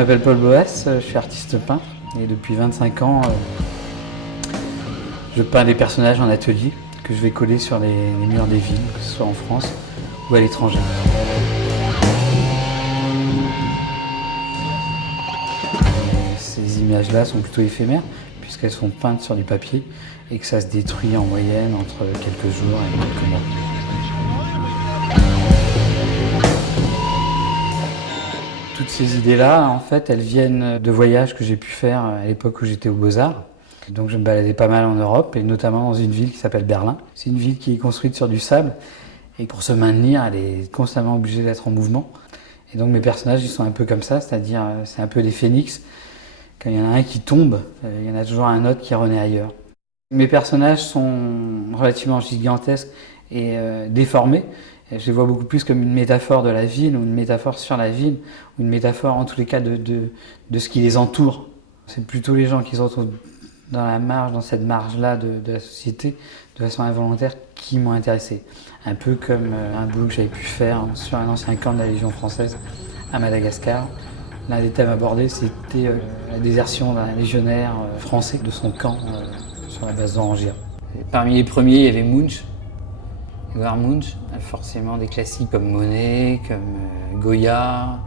m'appelle Paul Boas, je suis artiste peintre et depuis 25 ans, je peins des personnages en atelier que je vais coller sur les murs des villes, que ce soit en France ou à l'étranger. Ces images-là sont plutôt éphémères puisqu'elles sont peintes sur du papier et que ça se détruit en moyenne entre quelques jours et quelques mois. Toutes ces idées-là, en fait, elles viennent de voyages que j'ai pu faire à l'époque où j'étais aux Beaux-Arts. Donc je me baladais pas mal en Europe et notamment dans une ville qui s'appelle Berlin. C'est une ville qui est construite sur du sable et pour se maintenir, elle est constamment obligée d'être en mouvement. Et donc mes personnages, ils sont un peu comme ça, c'est-à-dire c'est un peu des phénix. Quand il y en a un qui tombe, il y en a toujours un autre qui renaît ailleurs. Mes personnages sont relativement gigantesques et déformés. Je les vois beaucoup plus comme une métaphore de la ville, ou une métaphore sur la ville, ou une métaphore en tous les cas de ce qui les entoure. C'est plutôt les gens qui se retrouvent dans la marge, dans cette marge-là de la société, de façon involontaire, qui m'ont intéressé. Un peu comme un boulot que j'avais pu faire sur un ancien camp de la Légion française à Madagascar. L'un des thèmes abordés, c'était la désertion d'un légionnaire français de son camp sur la base d'Orangia. Parmi les premiers, il y avait Munch. Edvard Munch, forcément des classiques comme Monet, comme Goya,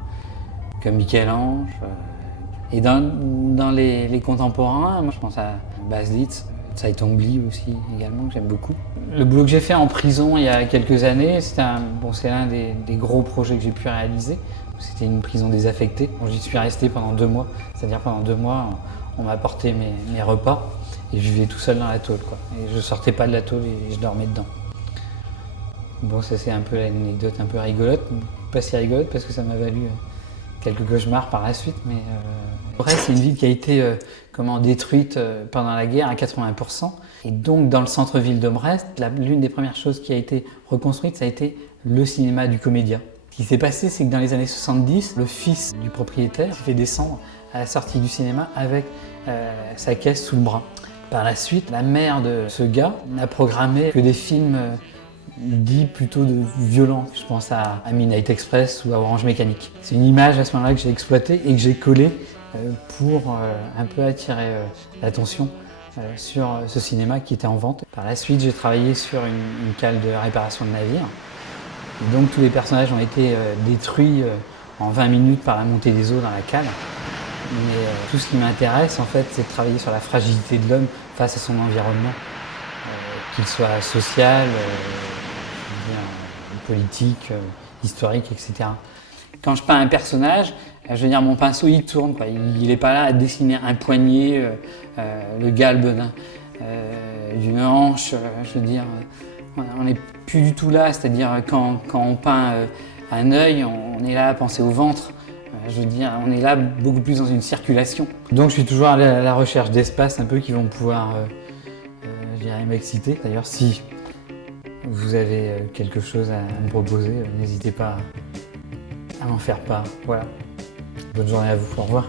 comme Michel-Ange. Et dans les contemporains, moi je pense à Bas Liszt, Tsai Tong-li aussi également, que j'aime beaucoup. Le boulot que j'ai fait en prison il y a quelques années, c'est l'un des gros projets que j'ai pu réaliser. C'était une prison désaffectée. J'y suis resté pendant 2 mois, c'est-à-dire pendant 2 mois, on m'a apporté mes repas et je vivais tout seul dans la tôle, quoi. Et je sortais pas de la tôle et je dormais dedans. Bon, ça c'est un peu l'anecdote un peu rigolote, pas si rigolote parce que ça m'a valu quelques cauchemars par la suite, mais Brest, c'est une ville qui a été détruite pendant la guerre à 80%. Et donc dans le centre-ville de Brest, l'une des premières choses qui a été reconstruite, ça a été le cinéma du Comédia. Ce qui s'est passé, c'est que dans les années 70, le fils du propriétaire s'est fait descendre à la sortie du cinéma avec sa caisse sous le bras. Par la suite, la mère de ce gars n'a programmé que des films dits plutôt violents. Je pense à Midnight Express ou à Orange Mécanique. C'est une image à ce moment-là que j'ai exploitée et que j'ai collée pour un peu attirer l'attention sur ce cinéma qui était en vente. Par la suite, j'ai travaillé sur une cale de réparation de navire. Et donc tous les personnages ont été détruits en 20 minutes par la montée des eaux dans la cale. Mais tout ce qui m'intéresse, en fait, c'est de travailler sur la fragilité de l'homme face à son environnement, qu'il soit social, politique, historique, etc. Quand je peins un personnage, je veux dire, mon pinceau il tourne, quoi. Il n'est pas là à dessiner un poignet, le galbe d'une hanche, je veux dire. On n'est plus du tout là, c'est-à-dire quand on peint un œil, on est là à penser au ventre. Je veux dire, on est là beaucoup plus dans une circulation. Donc je suis toujours à la recherche d'espaces un peu qui vont pouvoir m'exciter. D'ailleurs, si vous avez quelque chose à me proposer, n'hésitez pas à m'en faire part. Voilà. Bonne journée à vous. Au revoir.